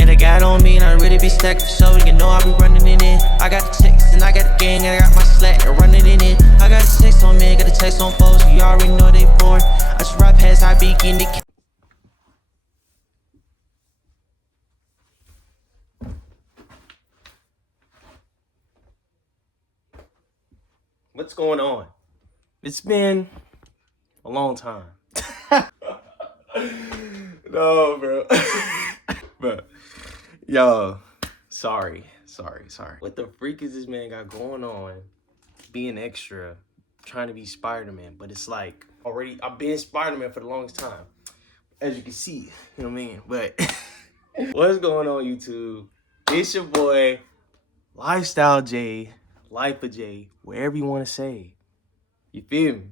And I got on me and I really be stacked for show. You know I be running it in. I got the checks and I got the gang and I got my slack and running it in. I got the checks on me, got the checks on foes. You already know they bored. I just ride past, I be getting the. What's going on? It's been a long time. No, bro. But, yo, sorry. What the freak is this man got going on? Being extra, trying to be Spider-Man, but it's like, already, I've been Spider-Man for the longest time. As you can see, you know what I mean? But, what's going on, YouTube? It's your boy, Lifestyle J, Life of J, wherever you want to say. You feel me?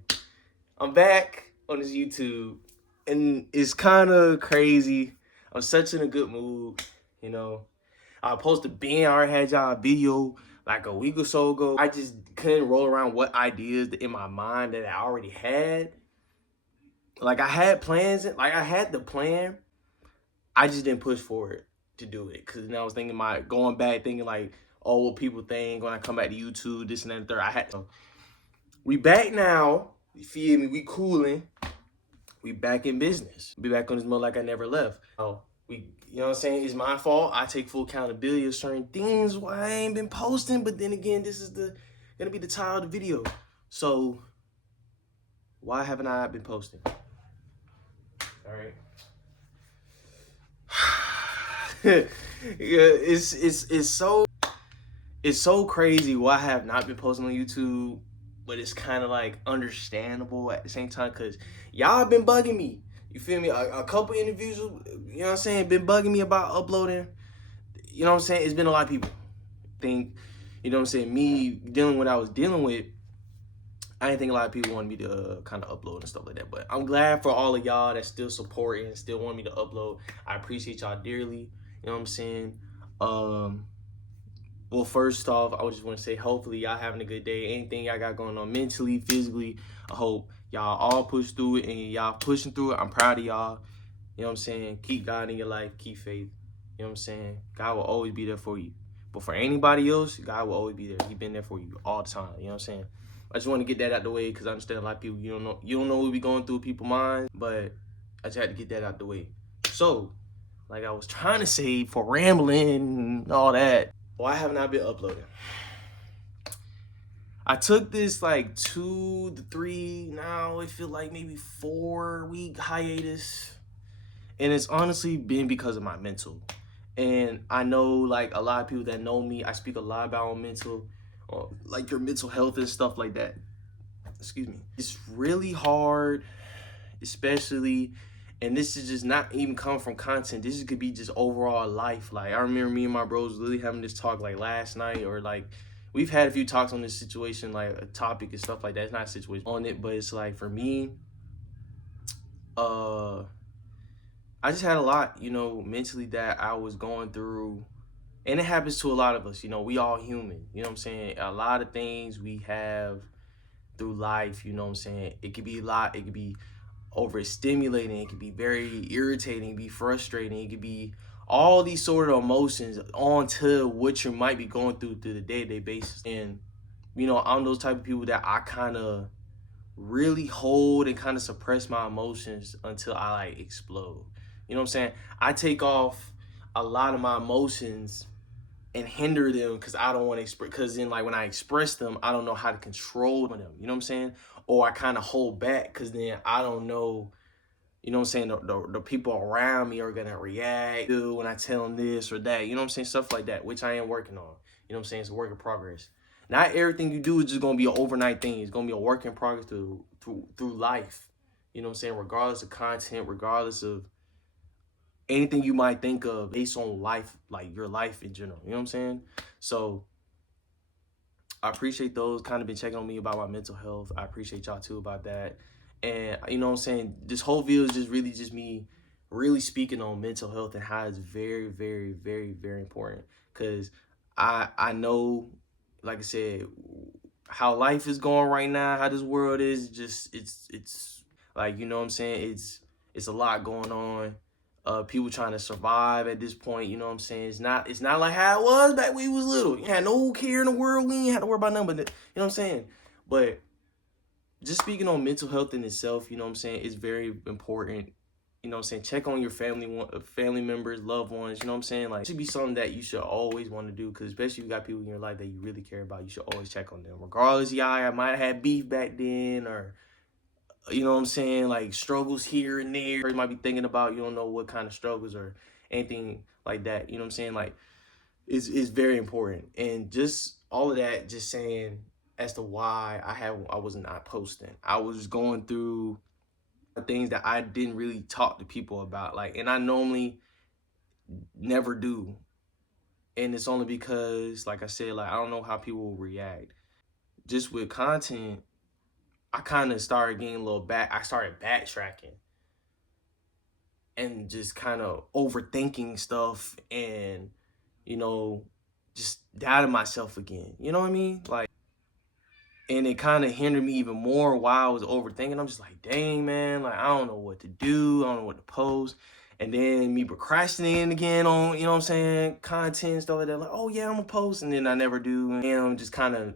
I'm back on this YouTube, and it's kind of crazy. I'm such in a good mood, you know. I posted Ben already had y'all a video like a week or so ago. I just couldn't roll around what ideas in my mind that I already had. Like I had plans, like I had the plan. I just didn't push forward to do it. Cause then I was thinking going back, thinking like, oh, what people think when I come back to YouTube, this and that and third. We back now. You feel me? We cooling. We back in business. Be back on this mode like I never left. You know what I'm saying? It's my fault. I take full accountability of certain things why I ain't been posting. But then again, this is gonna be the title of the video. So why haven't I been posting? All right. Yeah, it's so crazy why I have not been posting on YouTube, but it's kind of like understandable at the same time because y'all have been bugging me. You feel me? A couple interviews, you know what I'm saying, been bugging me about uploading. You know what I'm saying? It's been a lot of people think, you know what I'm saying, me dealing with what I was dealing with. I didn't think a lot of people wanted me to kind of upload and stuff like that. But I'm glad for all of y'all that still supporting and still want me to upload. I appreciate y'all dearly. You know what I'm saying? Well, first off, I just want to say hopefully y'all having a good day. Anything y'all got going on mentally, physically, I hope y'all all push through it and y'all pushing through it. I'm proud of y'all. You know what I'm saying? Keep God in your life. Keep faith. You know what I'm saying? God will always be there for you. But for anybody else, God will always be there. He's been there for you all the time. You know what I'm saying? I just want to get that out the way because I understand a lot of people, you don't know what we going through people's minds, but I just had to get that out the way. So, like I was trying to say for rambling and all that, why haven't I been uploading? I took this like 2 to 3, now it feel like maybe 4-week hiatus. And it's honestly been because of my mental. And I know like a lot of people that know me, I speak a lot about mental, like your mental health and stuff like that. Excuse me. It's really hard, especially, and this is just not even coming from content. This could be just overall life. Like I remember me and my bros really having this talk like last night, or like we've had a few talks on this situation, like a topic and stuff like that. It's not a situation on it, but it's like for me, I just had a lot, you know, mentally that I was going through. And it happens to a lot of us, you know, we all human, you know what I'm saying? A lot of things we have through life, you know what I'm saying? It could be a lot, it could be overstimulating, it could be very irritating, it could be frustrating, it could be all these sort of emotions onto what you might be going through the day-to-day basis. And, you know, I'm those type of people that I kind of really hold and kind of suppress my emotions until I like explode. You know what I'm saying? I take off a lot of my emotions and hinder them because I don't want to express, because then like when I express them, I don't know how to control them. You know what I'm saying? Or I kind of hold back because then I don't know, you know what I'm saying, the people around me are going to react to when I tell them this or that. You know what I'm saying? Stuff like that, which I am working on. You know what I'm saying? It's a work in progress. Not everything you do is just going to be an overnight thing. It's going to be a work in progress through life. You know what I'm saying? Regardless of content, regardless of anything you might think of based on life, like your life in general. You know what I'm saying? So I appreciate those kind of been checking on me about my mental health. I appreciate y'all too about that. And you know what I'm saying? This whole video is just me really speaking on mental health and how it's very, very, very, very important. Because I know, like I said, how life is going right now, how this world is just it's like, you know what I'm saying, it's a lot going on. People trying to survive at this point, you know what I'm saying? It's not like how it was back when we was little. You had no care in the world, we ain't had to worry about nothing, but you know what I'm saying? But just speaking on mental health in itself, you know what I'm saying, it's very important. You know what I'm saying? Check on your family members, loved ones, you know what I'm saying? Like, it should be something that you should always want to do, because especially if you got people in your life that you really care about, you should always check on them. Regardless, y'all I might have had beef back then, or, you know what I'm saying, like struggles here and there. You might be thinking about, you don't know what kind of struggles or anything like that. You know what I'm saying? Like, it's very important. And just all of that, just saying as to why I was not posting. I was going through things that I didn't really talk to people about. Like, and I normally never do. And it's only because, like I said, like, I don't know how people will react. Just with content, I kind of started getting a little I started backtracking and just kind of overthinking stuff, and, you know, just doubting myself again. You know what I mean? Like, and it kind of hindered me even more while I was overthinking. I'm just like, dang, man, like, I don't know what to do. I don't know what to post. And then me procrastinating again on, you know what I'm saying, content, stuff like that. Like, oh, yeah, I'm going to post. And then I never do. And I'm just kind of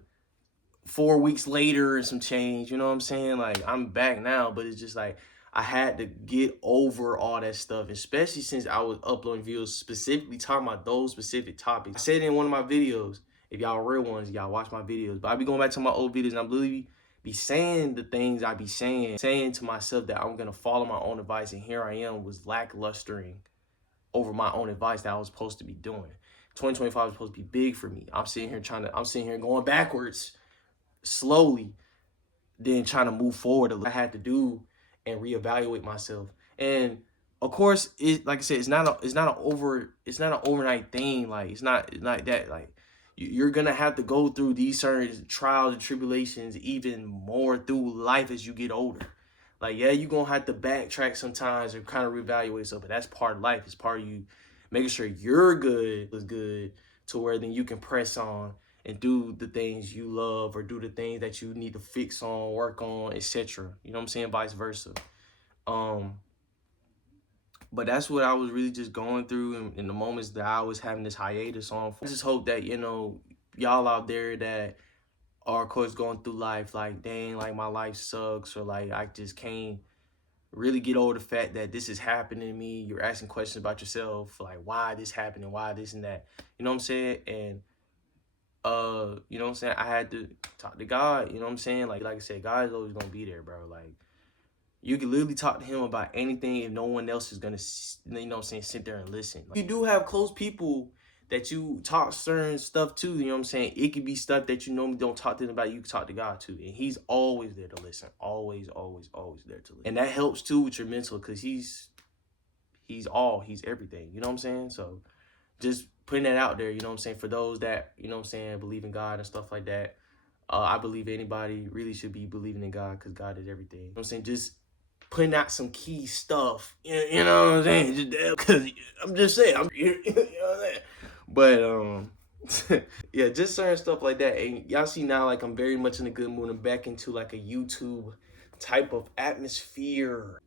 4 weeks later and some change, you know what I'm saying? Like, I'm back now, but it's just like, I had to get over all that stuff, especially since I was uploading videos specifically talking about those specific topics. I said in one of my videos, if y'all real ones, y'all watch my videos, but I be going back to my old videos and I'm literally be saying the things I be saying to myself that I'm gonna follow my own advice, and here I am was lacklustering over my own advice that I was supposed to be doing. 2025 was supposed to be big for me. I'm sitting here going backwards slowly, then trying to move forward. I had to do and reevaluate myself. And of course, it, like I said, it's not an overnight thing. Like, it's not that. Like, you're gonna have to go through these certain trials and tribulations even more through life as you get older. Like, yeah, you're gonna have to backtrack sometimes or kind of reevaluate yourself, but that's part of life. It's part of you making sure you're good is good, to where then you can press on and do the things you love, or do the things that you need to fix on, work on, etc. You know what I'm saying? Vice versa. But that's what I was really just going through in the moments that I was having this hiatus on. I just hope that, you know, y'all out there that are, of course, going through life like, dang, like, my life sucks, or like, I just can't really get over the fact that this is happening to me. You're asking questions about yourself, like, why this happening, why this and that. You know what I'm saying? And you know what I'm saying, I had to talk to God. You know what I'm saying? Like I said, God is always gonna be there, bro. Like, you can literally talk to him about anything if no one else is gonna, you know what I'm saying, sit there and listen. Like, you do have close people that you talk certain stuff to, you know what I'm saying? It could be stuff that you normally don't talk to them about, you can talk to God to. And he's always there to listen. Always, always, always there to listen. And that helps too with your mental, because he's everything. You know what I'm saying? So just putting that out there, you know what I'm saying, for those that, you know what I'm saying, believe in God and stuff like that. I believe anybody really should be believing in God, because God is everything. You know what I'm saying? Just putting out some key stuff. You know what I'm saying? Just because I'm just saying, you know what I'm saying? But yeah, just certain stuff like that. And y'all see now, like, I'm very much in a good mood. I'm back into like a YouTube type of atmosphere.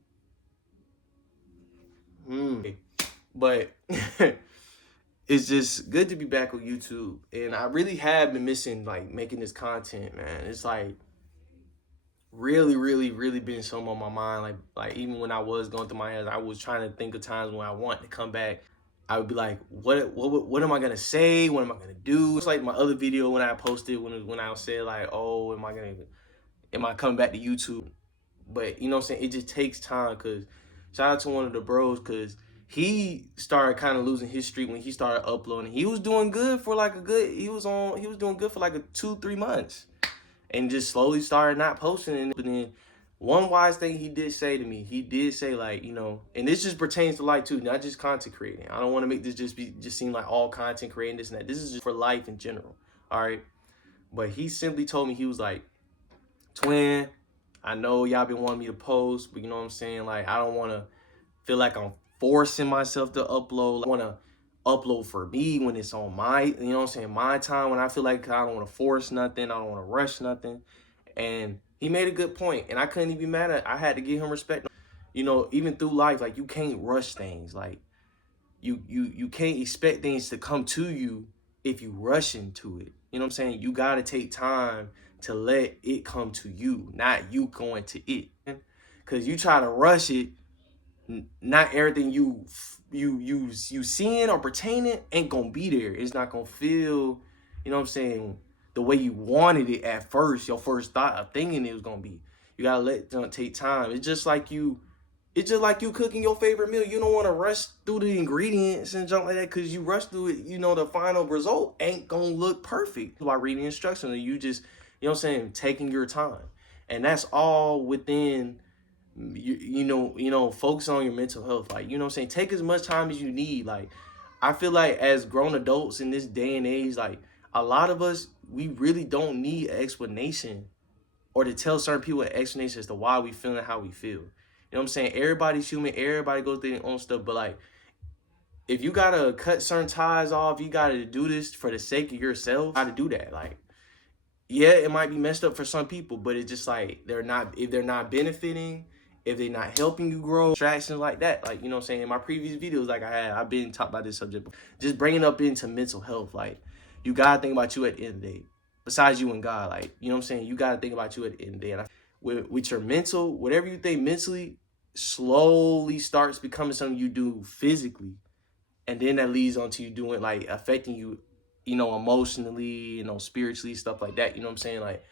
But it's just good to be back on YouTube. And I really have been missing, like, making this content, man. It's like really, really, really been something on my mind. Like even when I was going through my head, I was trying to think of times when I want to come back. I would be like, what am I gonna say? What am I gonna do? It's like my other video when I posted, when I said like, oh, am I coming back to YouTube? But you know what I'm saying, it just takes time. Cause shout out to one of the bros, cause he started kind of losing his streak when he started uploading. He was doing good for like he was doing good for like 2-3 months, and just slowly started not posting. But then one wise thing he did say to me, he did say, like, you know, and this just pertains to life too, not just content creating. I don't want to make this just seem like all content creating this and that. This is just for life in general, all right? But he simply told me, he was like, twin, I know y'all been wanting me to post, but you know what I'm saying? Like, I don't want to feel like I'm forcing myself to upload. I want to upload for me when it's on my, you know what I'm saying, my time, when I feel like I don't want to force nothing, I don't want to rush nothing. And he made a good point, and I couldn't even be mad at it. I had to give him respect. You know, even through life, like, you can't rush things. Like, you can't expect things to come to you if you rush into it. You know what I'm saying? You got to take time to let it come to you, not you going to it. Because you try to rush it, not everything you seeing or pertaining ain't gonna be there. It's not gonna feel, you know what I'm saying, the way you wanted it at first. Your first thought of thinking it was gonna be. You gotta let it take time. It's just like you cooking your favorite meal. You don't want to rush through the ingredients and junk like that, because you rush through it, you know, the final result ain't gonna look perfect. By reading instructions, you just, you know what I'm saying, taking your time. And that's all within, you know, focus on your mental health. Like, you know what I'm saying, take as much time as you need. Like, I feel like as grown adults in this day and age, like, a lot of us, we really don't need an explanation or to tell certain people an explanation as to why we feeling how we feel. You know what I'm saying? Everybody's human. Everybody goes through their own stuff. But, like, if you got to cut certain ties off, you got to do this for the sake of yourself, how to do that. Like, yeah, it might be messed up for some people, but it's just like, if they're not benefiting, if they're not helping you grow, distractions like that. Like, you know what I'm saying? In my previous videos, like, I've been talking about this subject. Just bringing up into mental health. Like, you got to think about you at the end of the day. Besides you and God, like, you know what I'm saying? You got to think about you at the end of the day. And with your mental, whatever you think mentally slowly starts becoming something you do physically. And then that leads on to you doing, like, affecting you, you know, emotionally, you know, spiritually, stuff like that. You know what I'm saying? Like,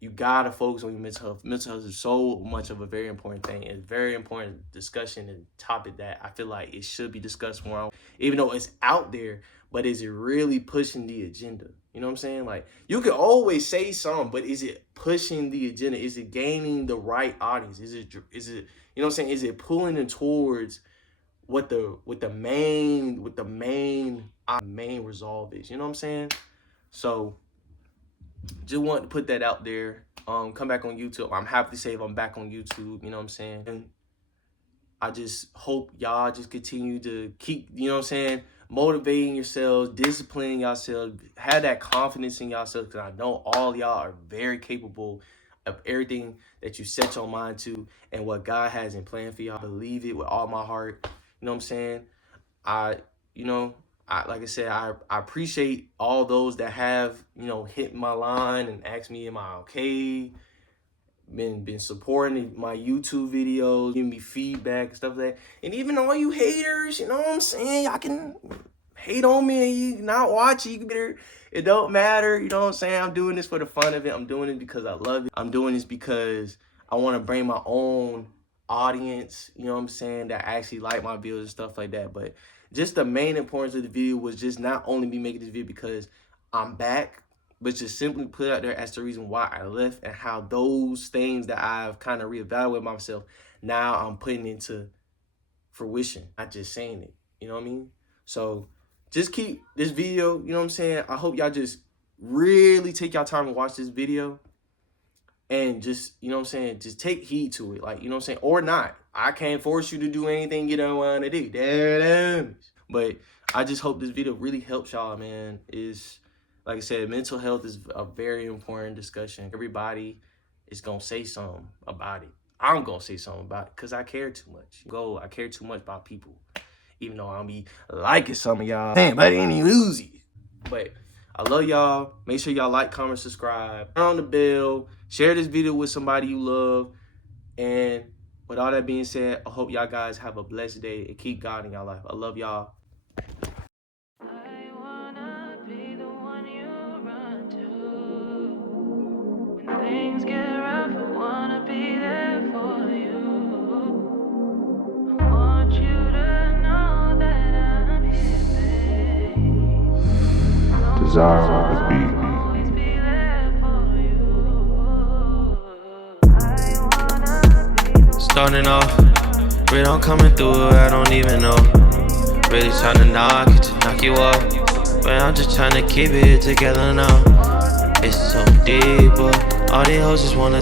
you got to focus on your mental health. Mental health is so much of a very important thing. It's very important discussion and topic that I feel like it should be discussed more, even though it's out there, but is it really pushing the agenda? You know what I'm saying? Like, you can always say something, but is it pushing the agenda? Is it gaining the right audience? Is it, you know what I'm saying? Is it pulling them towards what the main resolve is? You know what I'm saying? So just want to put that out there. Come back on YouTube. I'm happy to say I'm back on YouTube. You know what I'm saying? And I just hope y'all just continue to keep, you know what I'm saying, motivating yourselves, disciplining yourselves, have that confidence in yourselves, because I know all y'all are very capable of everything that you set your mind to and what God has in plan for y'all. I believe it with all my heart. You know what I'm saying? Like I said, I appreciate all those that have, you know, hit my line and asked me, am I okay? Been supporting my YouTube videos, giving me feedback and stuff like that. And even all you haters, you know what I'm saying? Y'all can hate on me and you not watch it. You can get it don't matter. You know what I'm saying? I'm doing this for the fun of it. I'm doing it because I love it. I'm doing this because I want to bring my own audience, you know what I'm saying, that actually like my videos and stuff like that. But just the main importance of the video was just not only me making this video because I'm back, but just simply put out there as the reason why I left and how those things that I've kind of reevaluated myself, now I'm putting into fruition, not just saying it. You know what I mean? So just keep this video, you know what I'm saying? I hope y'all just really take y'all time and watch this video. And just, you know what I'm saying, just take heed to it. Like, you know what I'm saying? Or not. I can't force you to do anything you don't want to do. Damn. But I just hope this video really helps y'all, man. Like I said, mental health is a very important discussion. Everybody is going to say something about it. I'm going to say something about it because I care too much. I care too much about people. Even though I don't be liking some of y'all. Damn, but I ain't even lose it. But I love y'all. Make sure y'all like, comment, subscribe. Turn on the bell. Share this video with somebody you love. And with all that being said, I hope y'all guys have a blessed day and keep God in y'all life. I love y'all. Things get rough, I wanna be there for you. I want you to know that I'm here, babe. Desire on the beat. Always be there for you. I wanna be starting off, we don't coming through, I don't even know. Really trying to knock you off, but I'm just trying to keep it together now. It's so deep, but all these hoes just wanna